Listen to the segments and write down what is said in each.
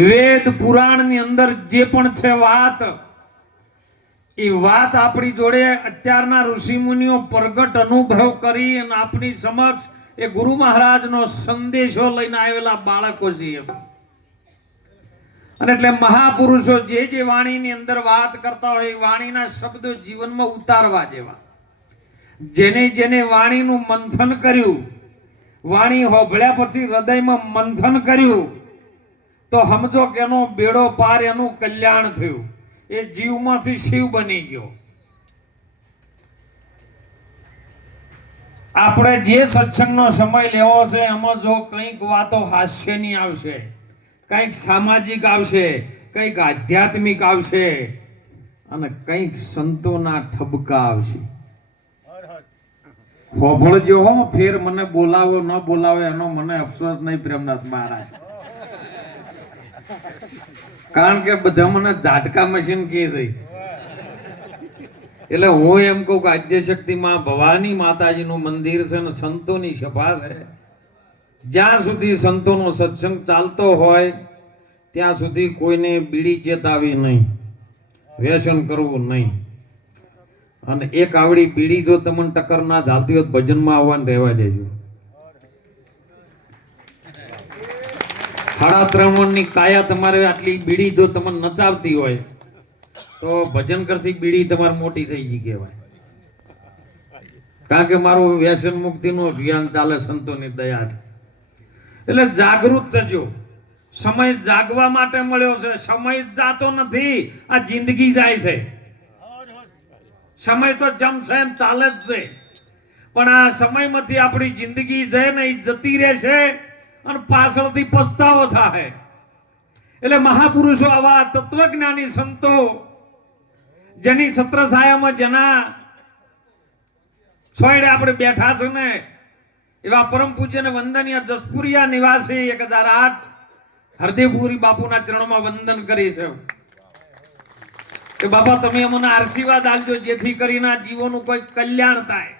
વેદ પુરાણની અંદર જે પણ છે વાત, એ વાત આપણી જોડે અત્યારના ઋષિ મુનિઓ પ્રગટ અનુભવ કરી અને આપણી સમક્ષ એ ગુરુ મહારાજનો સંદેશો લઈને આવેલા બાળકો છીએ અને એટલે મહાપુરુષો જે જે વાણીની અંદર વાત કરતા હોય એ વાણીના શબ્દો જીવનમાં ઉતારવા જેવા. જેને જેને વાણીનું મંથન કર્યું, વાણી હોભળ્યા પછી હૃદયમાં મંથન કર્યું તો સમજો કે એનો બેડો પાર એનું કલ્યાણ થયું. એ જીવમાંથી શિવ બની ગયો. આપણે જે સત્સંગનો સમય લેવો છે એમાં જો કંઈક વાતો હાસ્યની આવશે કંઈક સામાજિક આવશે કંઈક આધ્યાત્મિક આવશે અને કંઈક સંતોના ઠબકા આવશે. હોભળજો હો ફેર મને બોલાવો ન બોલાવો એનો મને અફસોસ નહીં પ્રેમનાથ મહારાજ. કારણ કે બધા મને ઝાટકા મશીન કે છે. એટલે હું એમ કહું કે આદ્ય શક્તિમાં ભવાની માતાજીનું મંદિર છે અને સંતોની સભા છે. જ્યાં સુધી સંતોનો સત્સંગ ચાલતો હોય, ત્યાં સુધી કોઈને બીડી ચેતાવી નહીં, વ્યસન કરવું નહીં. અને એક આવડી બીડી જો તમને ટક્કર ના ચાલતી હોય ભજનમાં આવવાનું રહેવા દેજો. સાડા ત્રણની કાયા તમારે આટલી બીડી જો તમને નચાવતી હોય, તો ભજન કરતી બીડી તમારે મોટી થઈ ગઈ કહેવાય. કારણ કે મારું વ્યસન મુક્તિનું અભિયાન ચાલે સંતોની દયાથી એટલે જાગૃત થજો. સમય જાગવા માટે મળ્યો છે. સમય જાતો નથી. આ જિંદગી જાય છે. સમય તો જમ છે એમ ચાલે જ છે. પણ આ સમયમાંથી આપણી જિંદગી છે ને એ જતી રહે છે. અને પાછળથી પસ્તાવો થાય. એટલે મહાપુરુષો આવા તત્વજ્ઞાની સંતો, જેની સત્ર છાયામાં જેના છોડે આપણે બેઠા છે ને, એવા પરમ પૂજ્ય ને વંદનીય જસપુરિયા નિવાસી એક હજાર આઠ હરદેવપુરી બાપુના ચરણમાં વંદન કરી છે. કે બાપા, તમે અમને આશીર્વાદ આપજો જેથી કરીને જીવોનું કોઈ કલ્યાણ થાય.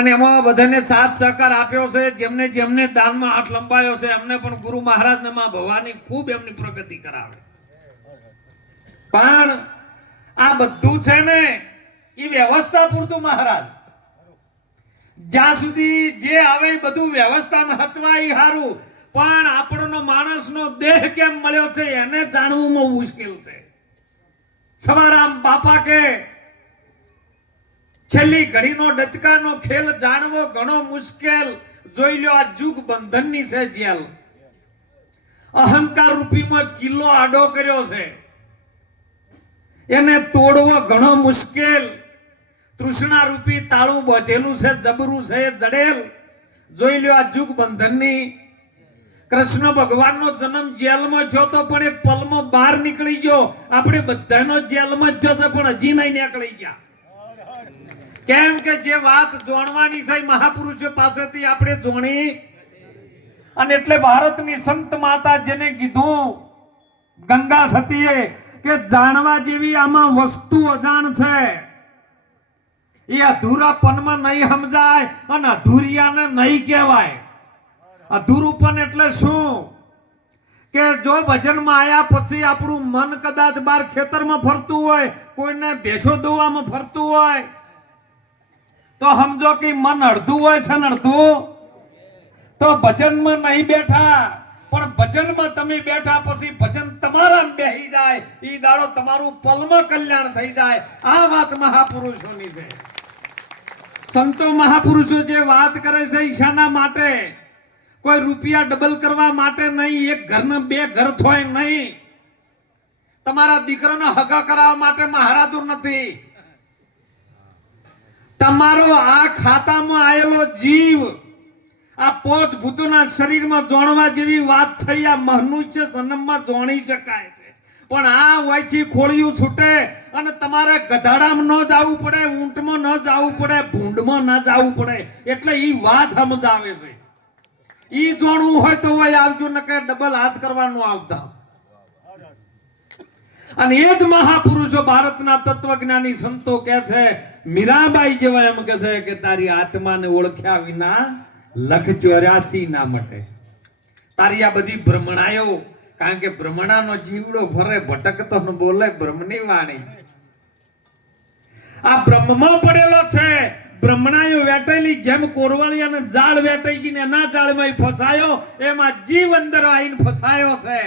અને એમાં બધાને સાથ સહકાર આપ્યો છે. જેમને જેમને દાનમાં હાથ લંબાયો છે, એમને પણ ગુરુ મહારાજને માં ભવાની ખૂબ એમની પ્રગતિ કરાવે. પણ આ બધું છે ને, એ વ્યવસ્થા પૂરતું મહારાજ. જ્યાં સુધી જે આવે એ બધું વ્યવસ્થામાં હચવાય સારું પણ આપણનો માણસનો દેહ કેમ મળ્યો છે, એને જાણવું મુશ્કેલ છે. સવારામ બાપા કે છેલ્લી ઘડીનો ડચકાનો ખેલ જાણવો ઘણો મુશ્કેલ. જોઈ લો આ જુગ બંધનની છે જેલ. અહંકાર રૂપીમાં કિલ્લો આડો કર્યો છે. એને તોડવો ઘણો મુશ્કેલ. તૃષ્ણા રૂપી તાળું બાંધેલું છે, જબરું છે, જડેલ. જોઈ લ્યો, આ જુગ બંધનની. કૃષ્ણ ભગવાનનો જન્મ જેલમાં થયો તો પણ એ પલમાં બહાર નીકળી ગયો. આપણે બધાનો જેલમાં જ થયો પણ હજી નહીં નીકળી ગયા. કેમ કે જે વાત જોણવાની છે મહાપુરુષો પાસેથી આપણે જોણી. અને એટલે ભારતની સંત માતા જેને કીધું ગંગા સતીએ કે જાણવા જેવી આમાં વસ્તુ અજાણ છે. એ અધૂરાપનમાં નહીં સમજાય અને અધૂરિયાને નહીં કહેવાય. અધૂરુપન એટલે શું? કે જો ભજનમાં આવ્યા પછી આપણું મન કદાચ બાર ખેતરમાં ફરતું હોય, કોઈને ભેંસો દોવામાં ફરતું હોય તો સમજો કે મન અડધું હોય છે ને અડધું? તો ભજનમાં નહીં બેઠા, પણ ભજનમાં તમે બેઠા પછી ભજન તમારા બેહી જાય, ઈ દાડો તમારું પલમાં કલ્યાણ થઈ જાય. આ વાત મહાપુરુષોની છે. સંતો મહાપુરુષો જે વાત કરે છે ઈ શાના માટે, કોઈ રૂપિયા ડબલ કરવા માટે નહીં, એક ઘરને બે ઘર થોય નહીં. તમારા દીકરાને હગા કરાવવા માટે મહારાજો નથી. તમારો આ ખાતામાં આવેલો જીવ આ પોત ભૂતોના શરીરમાં જોણવા જેવી વાત છે આ મનુષ્ય જન્મમાં જોણી શકાય છે. પણ આ વયથી ખોળિયું છૂટે અને તમારે ગધાડામાં ન જવું પડે, ઊંટમાં ન જવું પડે, ભૂંડમાં ન જવું પડે. એટલે એ વાત સમજાવે છે. એ જોણવું હોય તો હોય આવજો ન કે ડબલ હાથ કરવાનું આવતા. અને એ મહાપુરુષો ભારતના તત્વજ્ઞાની સંતો કે છે, મીરાબાઈ જેવા એમ કે છે કે તારી આત્માને ઓળખ્યા વિના લખ ચોર્યાસી ના મટે. તારી આ બધી ભ્રમણાયો, કારણ કે ભ્રમણાનો જીવડો ફરે ભટકતો ને બોલે બ્રહ્મની વાણી. આ બ્રહ્મમાં પડેલો છે બ્રહ્મણાયો વેટેલી જેમ કોરવાળિયાને જાળ વેટાઈ ગઈ ને જાળમાં ફસાયો, એમાં જીવ અંદર આવીને ફસાયો છે.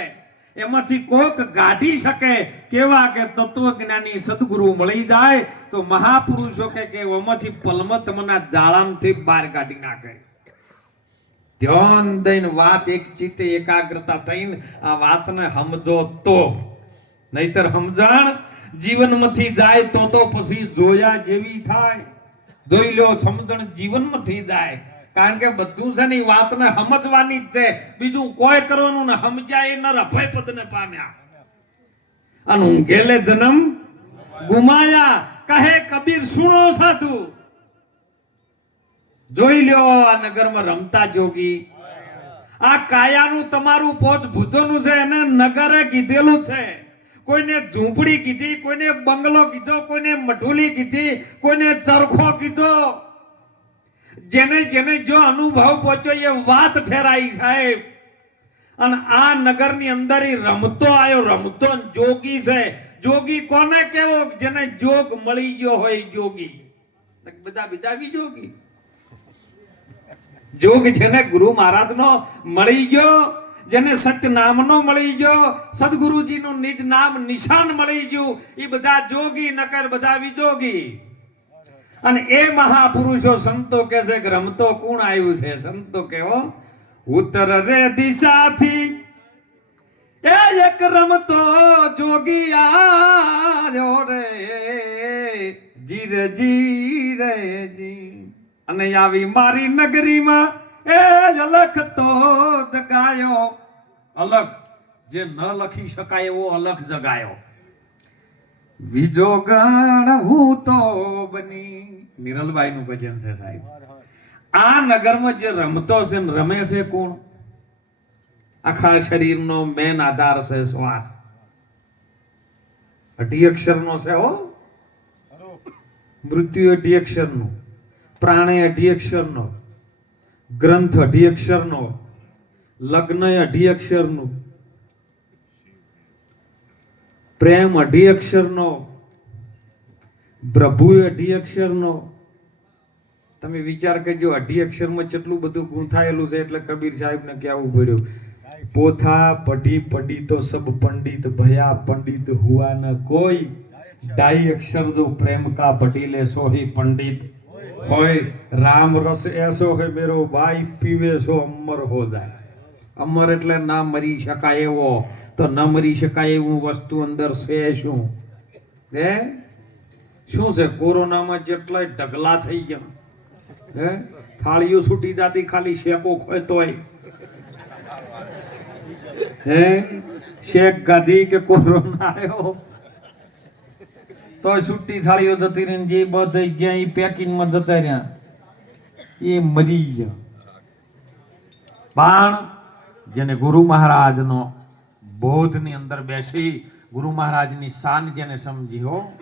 એમાંથી કોક ગાઢી શકે કેવા કે તત્વજ્ઞાની સદગુરુ મળી જાય, તો મહાપુરુષો કે કે એમાંથી પલમત મના જાળામથી બહાર કાઢી નાખે. ધ્યાન દઈને વાત એક ચિત્તે એકાગ્રતા થઈને આ વાતને સમજો તો. નહીતર સમજણ જીવનમાંથી જાય તો તો પછી જોયા જેવી થાય. જોઈ લો, સમજણ જીવનમાંથી જાય. કારણ કે બધું છે ને વાતને સમજવાની જ છે. બીજું કોઈ કરવાનું ને સમજાય ન રફાઈ પદને પામ્યા. અને ઊંઘેલે જન્મ ગુમાયા. કહે, કબીર, સુણો સાધુ. જોઈ લ્યો, આ નગરમાં રમતા જોગી. આ કાયાનું તમારું પોત ભૂતોનું છે એને નગરે કીધેલું છે. કોઈને ઝૂંપડી કીધી, કોઈને બંગલો કીધો, કોઈને મઠુલી કીધી, કોઈને ચરખો કીધો. જેને જેને જો અનુભવ પહોંચ્યો એ વાત ઠેરાઈ સાહેબ. અને આ નગરની અંદર રમતો આવ્યો રમતો જોગી છે. જોગી કોને કેવો? જેને જોગ મળી ગયો હોય જોગી. બધા બીજા બી જોગી. જોગ જેને ગુરુ મહારાજનો મળી ગયો, જેને સત્ય નામનો મળી ગયો, સદગુરુજીનું નિજ નામ નિશાન મળી ગયું એ બધા જોગી, નકર બધા વિજોગી અને એ મહાપુરુષો સંતો કે છે કે રમતો કોણ આવ્યું છે? સંતો કેવો ઉત્તર રે દિશાથી. એ એક રમતો જોગી આવ્યો રે. જીરે જીરે જી. અને આવી મારી નગરીમાં એ અલખ તો જગાયો. અલખ, જે ન લખી શકાય એવો અલખ જગાયો. બીજો ગણ હું તો બની. નિરલભાઈ નું ભજન છે સાહેબ. આ નગરમાં જે રમતો છે રમે છે કોણ? આખા શરીરનો મેન આધાર છે શ્વાસ. અઢી અક્ષરનો છે હો. મૃત્યુ અઢી અક્ષરનો પ્રાણે અઢી અક્ષરનો, ગ્રંથ અઢી અક્ષરનો લગ્ન અઢી અક્ષરનું પ્રેમ અઢી અક્ષરનો પ્રભુ અઢી અક્ષરનો. તમે વિચાર કરજો, અઢી અક્ષરમાં કેટલું બધું ગૂંથાયેલું છે એટલે કબીર સાહેબને કહેવું પડ્યું, પોથા પઢી પડી તો સબ પંડિત, ભયા પંડિત હુઆ ન કોઈ. ડાઈ અક્ષર જો પ્રેમ કા પઢી લે સોહી પંડિત. હોય, રામ રસ એસો હે મેરો બાઈ પીવે સો અમર હો જાય. અમર એટલે ના મરી શકાય એવો. તો ન મરી શકાય એવું વસ્તુ અંદર છે શું? હે? શું છે? કોરોનામાં જેટલાય ઢગલા થઈ ગયા. હે? થાળીઓ છૂટી જાતી, ખાલી શેકો ખોતોય હે? શેક ગાધી કે કોરોના આવ્યો તો છૂટી થાળીઓ જતી રહીને જે બધા ગયા એ પેકિંગમાં જતા રહ્યા, એ મરી ગયા. પણ જેને ગુરુ મહારાજનો બોધની અંદર બેસી ગુરુ મહારાજની શાન જેને સમજી હો.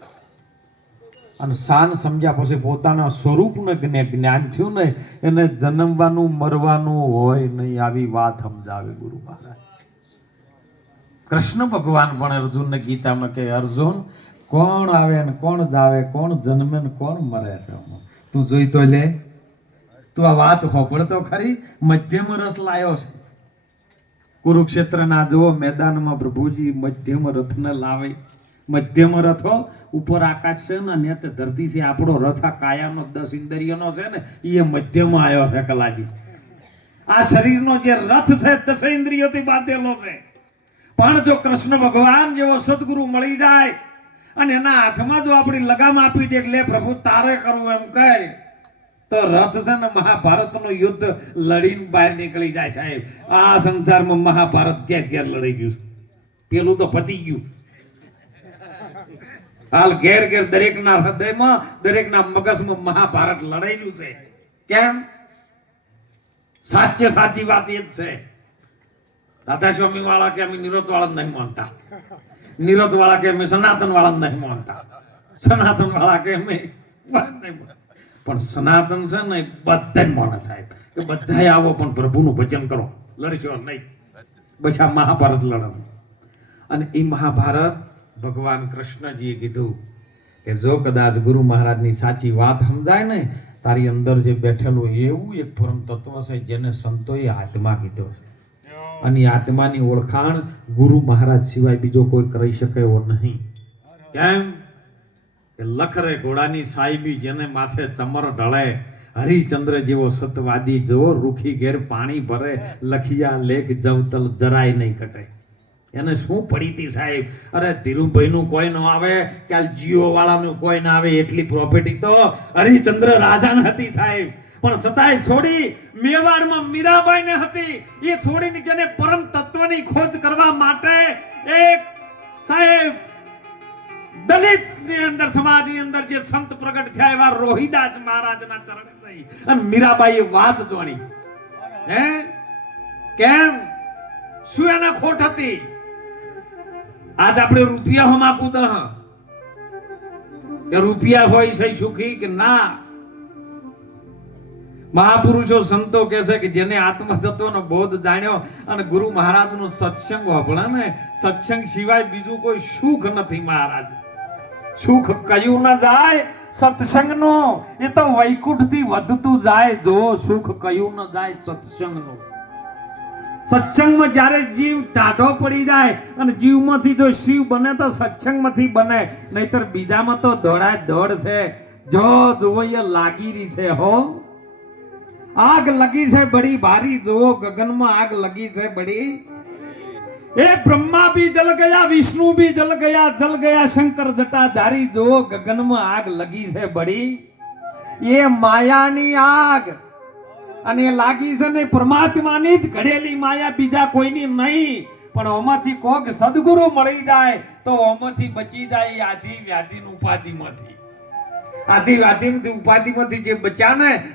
અને શાન સમજ્યા પછી પોતાના સ્વરૂપને જ્ઞ- જ્ઞાન થયું ને, એને જન્મવાનું, મરવાનું હોય નહીં આવી વાત સમજાવે ગુરુ મહારાજ. કૃષ્ણ ભગવાન પણ અર્જુનને ગીતામાં કહે, અર્જુન, કોણ આવે ને કોણ જાવે, કોણ જન્મે ને કોણ મરે છે તું જોઈ તો લે. તું આ વાત હોપડ તો ખરી? મધ્યમ રસ લાયો છે. કુરુક્ષેત્રના જુઓ, મેદાનમાં પ્રભુજી મધ્યમ રથને લાવે. મધ્યમ રથો ઉપર આકાશ છે ને નીચે ધરતી છે. આપણો રથ આ કાયાનો, દસ ઇન્દ્રિયનો છે ને એ મધ્યમ આવ્યો છે કલાજી. આ શરીરનો જે રથ છે, દસ ઇન્દ્રિયોથી બાંધેલો છે. પણ જો કૃષ્ણ ભગવાન જેવો સદગુરુ મળી જાય, અને એના હાથમાં જો આપણી લગામ આપી દે, એટલે પ્રભુ તારે કરવું એમ કહે તો રથ છે ને મહાભારતનું યુદ્ધ લડીને બહાર નીકળી જાય સાહેબ. આ સંસારમાં મહાભારત ક્યાં ક્યાં લડાઈ ગયું પેલું તો પતી ગયું. હાલ ઘેર ઘેર દરેકના હૃદયમાં, દરેકના મગજમાં મહાભારત લડાયેલું છે. કેમ? સાચે સાચી વાત એ જ છે. રાધા સ્વામી વાળા કે અમે નિરોત વાળા નહીં માનતા? નિરોત વાળા કે અમે સનાતન વાળા નહીં માનતા? સનાતન વાળા કે અમે નહીં માનતા. પણ સનાતન છે ને બધા જ સાહેબ, કે બધાય આવો પણ પ્રભુનું ભજન કરો. લડશો નહીં. બસ મહાભારત લડમ અને એ મહાભારત ભગવાન કૃષ્ણજીએ કીધું કે જો કદાચ ગુરુ મહારાજની સાચી વાત સમજાય ને, તારી અંદર જે બેઠેલું એવું એક પરમ તત્વ છે જેને સંતોએ આત્મા કીધો છે. અને આત્માની ઓળખાણ ગુરુ મહારાજ સિવાય બીજો કોઈ કરી શકે એવો નહીં. કેમ? કે લખરે ઘોડાની સાહેબી જેને માથે ચમર ઢળે, હરિચંદ્ર જેવો સતવાદી જો રૂખી ઘેર પાણી ભરે, લખિયા લેખ જવતલ જરાય નહીં કટે એને શું પડી હતી સાહેબ? અરે ધીરુભાઈનું કોઈ ન આવે કે આ જીઓ વાળાનું કોઈ ના આવે, એટલી પ્રોપર્ટી તો હરિચંદ્ર રાજાને હતી સાહેબ. પણ છતાંય છોડી મેવાડમાં મીરાબાઈ ને હતી. એ છોડીને જેને પરમ તત્વની ખોજ કરવા માટે એક સાહેબ દલિતની અંદર, સમાજની અંદર જે સંત પ્રગટ થયા એવા રોહિદાસ મહારાજના ચરણ થઈ અને મીરાબાઈએ વાત જોણી હે? કેમ? શું એને ખોટ હતી? આજ આપણે રૂપિયા હમાકું તો કે રૂપિયા હોય છે સુખી કે ના? મહાપુરુષો સંતો કહે છે કે જેને આત્મ નો બોધ જાણ્યો અને ગુરુ મહારાજનો સત્સંગ વાપરે ને, સત્સંગ સિવાય બીજું કોઈ સુખ નથી મહારાજ. સુખ કયું ન જાય? સત્સંગનો. એ તો વૈકુંઠથી વધતું જાય. જો સુખ કયું ન જાય સત્સંગનું. સત્સંગમાં જ્યારે જીવ ટાઢો પડી જાય અને જીવમાંથી જો શિવ બને તો સત્સંગમાંથી બને. નહીતર બીજામાં તો દોડા ધોળ છે. જો જુઓ લાગી રહી છે હો. આગ લગી છે બડી ભારી. જુઓ, ગગનમાં આગ લગી છે બડી. એ બ્રહ્મા બી જલ ગયા, વિષ્ણુ બી જલ ગયા જલ ગયા, શંકર જટાધારી, જો ગગનમાં આગ લગી છે બળી, એ માયાની આગ. અને લાગી છે ને પરમાત્માની જ ઘડેલી માયા બીજા કોઈની નહીં. પણ ઓમાંથી કોક સદગુરુ મળી જાય, તો ઓમાંથી બચી જાય આધિ વ્યાધિ ઉપાધિમાંથી. આધિ વ્યાધિ ઉપાધિમાંથી જે બચ્યા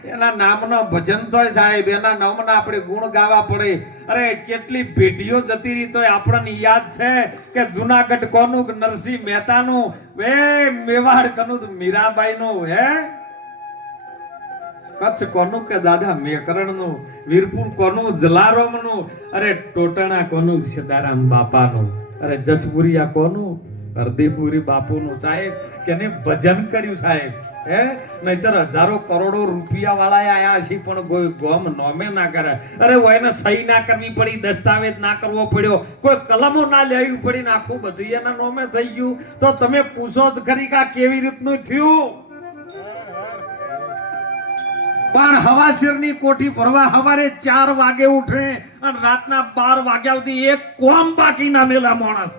એના નામનો ભજન થાય સાહેબ, એના નામના આપણે ગુણ ગાવા પડે. અરે, કેટલી પેઢીઓ જતી રહી તોય આપણને યાદ છે કે જુનાગઢ કોનું નરસિંહ મહેતાનું, વે મેવાડ કનું મીરાબાઈનું, હે? કચ્છ કોનું કે દાદા મેકરણનું, વીરપુર કોનું જલારામનું, અરે, ટોટણા કોનું સદારામ બાપાનું, અરે, જસપુરિયા કોનું હરદીપુરી બાપુનું સાહેબ કેને ભજન કર્યું સાહેબ, હે? નહીતર હજારો કરોડો રૂપિયા વાળા આયા છે પણ કોઈ ગોમ નોમે ના કરે. અરે એને સહી ના કરવી પડી, દસ્તાવેજ ના કરવો પડ્યો, કોઈ કલમો ના લેવી પડી ને બધું એના નોમે થઈ ગયું. તો તમે પૂછો જ ખરી કા કેવી રીતનું થયું? પણ હવાશેરની કોઠી ભરવા હવારે ચાર વાગે ઉઠે અને રાતના બાર વાગ્યા સુધી એક કોમ બાકી ના મેલા માણસ.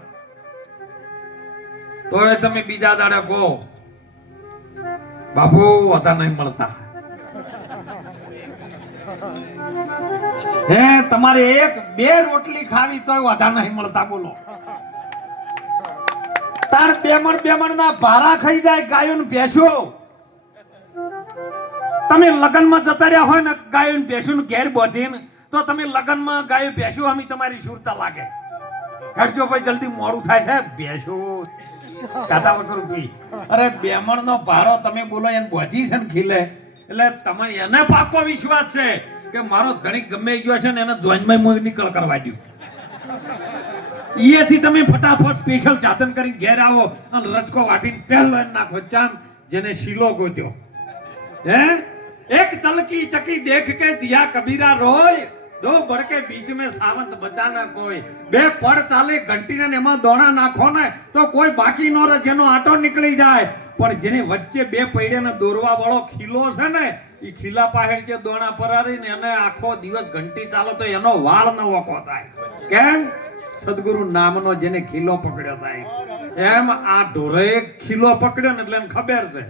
તોય તમે બીજા દાડે કહો. બાપુ, હતા નહીં મળતા. હે, તમારે એક, બે રોટલી ખાવી તોય વધારે નહીં મળતા, બોલો. તાર બેમણ બેમણ ના ભારા ખાઈ જાય ગાયો ભેંસો. તમે લગ્નમાં જતા રહ્યા હોય ને ગાયો ભેંસું ઘેર બોધીને, તો તમે લગ્નમાં ગાયો ભેંસું અમે તમારી સુરતા લાગે. હેડજો ભાઈ, જલ્દી મોડું થાય છે, ભેંસું. કાતા વગર ઊભી. અરે, બેમણનો ભારો તમે બોલો, એને બોજી છે ને ખીલે. એટલે તમે એને પાકો વિશ્વાસ છે કે મારો ધણી ગમે ગયો છે ને એને જોઈનમાં મૂવી નીકળ કરવા દઉં ઈએથી તમે ફટાફટ સ્પેશિયલ ચાતન કરી ઘેર આવો અને રચકો વાટીને પહેલો એને નાખો ચાંદ, જેને શીલો ગોત્યો. હે? એક ચલકી ચકી દેખ કે દિયા કબીરા રોય. દો ભડકે બીચ મેં સાવંત બચાના કોઈ. બે પડ ચાલે, ઘંટીને એમાં દોણા નાખો ને, તો કોઈ બાકી નો રહે, જેનો આટો નીકળી જાય. પણ જેને વચ્ચે બે પૈડાને દોરવા વાળો ખીલો છે ને એ ખીલા પાહેડ જે દોણા પરારીને એને આખો દિવસ ઘંટી ચાલે, તો એનો વાળ ન ઓકો થાય. કેમ? સદગુરુ નામનો જેને ખીલો પકડ્યો થાય. એમ આ ઢોરે ખીલો પકડ્યો ને એટલે એને ખબર છે.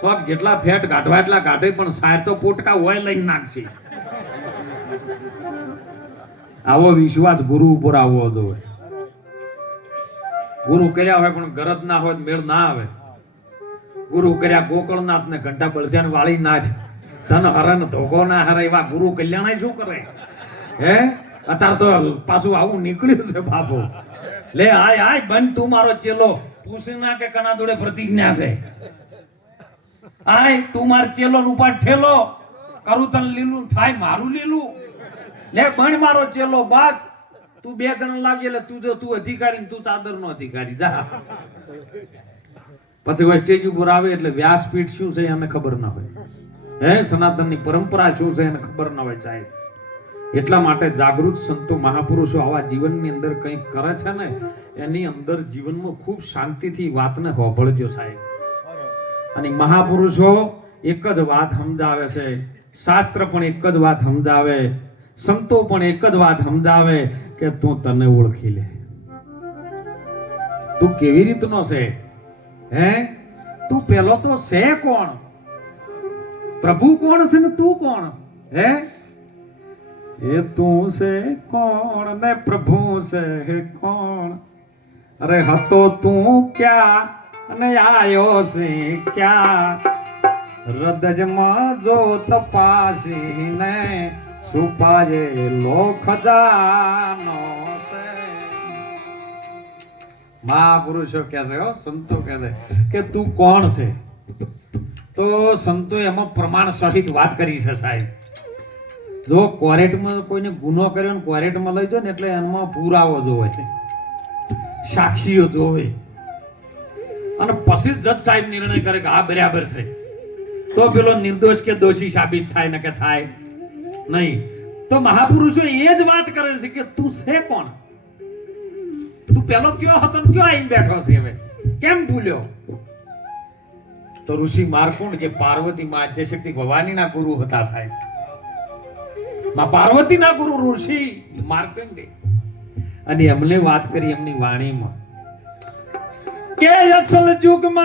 શોખ જેટલા ફેટ કાઢવા એટલા કાઢે, પણ સાર તો પોટકા હોય લઈને નાખશે. આવો વિશ્વાસ ગુરુ ઉપર આવવો જોઈએ. ગુરુ કર્યા હોય પણ ગરજ ના હોય મેળ ના આવે. ગુરુ કર્યા ગોકળનાથ ને ઘંટા બળધ્યાન વાળી નાથ ધન હરણ ધોકો ના હરે એવા ગુરુ કલ્યાણ શું કરે? હે? અત્યારે તો પાછું આવું નીકળ્યું છે બાપુ. લે, આય આય બંધ તું મારો ચેલો. પૂછના કે કના જોડે પ્રતિજ્ઞા છે. આય, તું માર ચેલો રૂપા ઠેલો. કરું તન લીલું, થાય મારું લીલું. લે બણ મારો ચેલો બાસ તું બે ગણ લાવજે એટલે તું જો, તું અધિકારી તું ચાદર નો અધિકારી. જા. પછી કોઈ સ્ટેજ ઉપર આવે એટલે વ્યાસપીઠ શું છે એને ખબર ના હોય. હે, સનાતનની પરંપરા શું છે એને ખબર ના હોય સાહેબ. એટલા માટે જાગૃત સંતો મહાપુરુષો આવા જીવનની અંદર કંઈક કરે છે ને, એની અંદર જીવનમાં ખૂબ શાંતિથી વાતને હોભળજો સાહેબ. અને મહાપુરુષો એક જ વાત સમજાવે છે. શાસ્ત્ર પણ એક જ વાત સમજાવે. સંતો પણ એક જ વાત સમજાવે કે તું તને ઓળખી લે. તું કેવી રીતનો છે? હે? તું પેલો તો છે કોણ? પ્રભુ કોણ છે ને તું કોણ? હે? એ તું છે કોણ ને પ્રભુ છે કોણ? અરે હતો તું ક્યાં અને આયો છે ક્યાં? હૃદયમાં જો તપાસીને છુપાયેલો ખજાનો છે. મહાપુરુષો કહે છે સંતો કે છે કે તું કોણ છે? તો સંતો એમાં પ્રમાણ સહિત વાત કરી છે સાહેબ. જો કોરેટમાં કોઈને ગુનો કર્યો ને કોરેટમાં લઈ જાય ને એટલે એમાં પુરાવો જોવે સાક્ષીઓ જોવે. અને પછી જજ સાહેબ નિર્ણય કરે કે આ બરાબર છે. તો પેલો નિર્દોષ કે દોષી સાબિત થાય ને કે થાય. નહીં. તો મહાપુરુષો એ જ વાત કરે છે કે તું છે કોણ? તું પેલો કયો હતો ને કયો આવીને બેઠો છે હવે? કેમ ભૂલ્યો? તો ઋષિ માર્કોણ જે પાર્વતી માં આદ્યશક્તિ ભવાનીના ગુરુ હતા સાહેબ. માં પાર્વતીના ગુરુ ઋષિ માર્કંડે. અને એમને વાત કરી એમની વાણીમાં. કે અસલ યુગમાં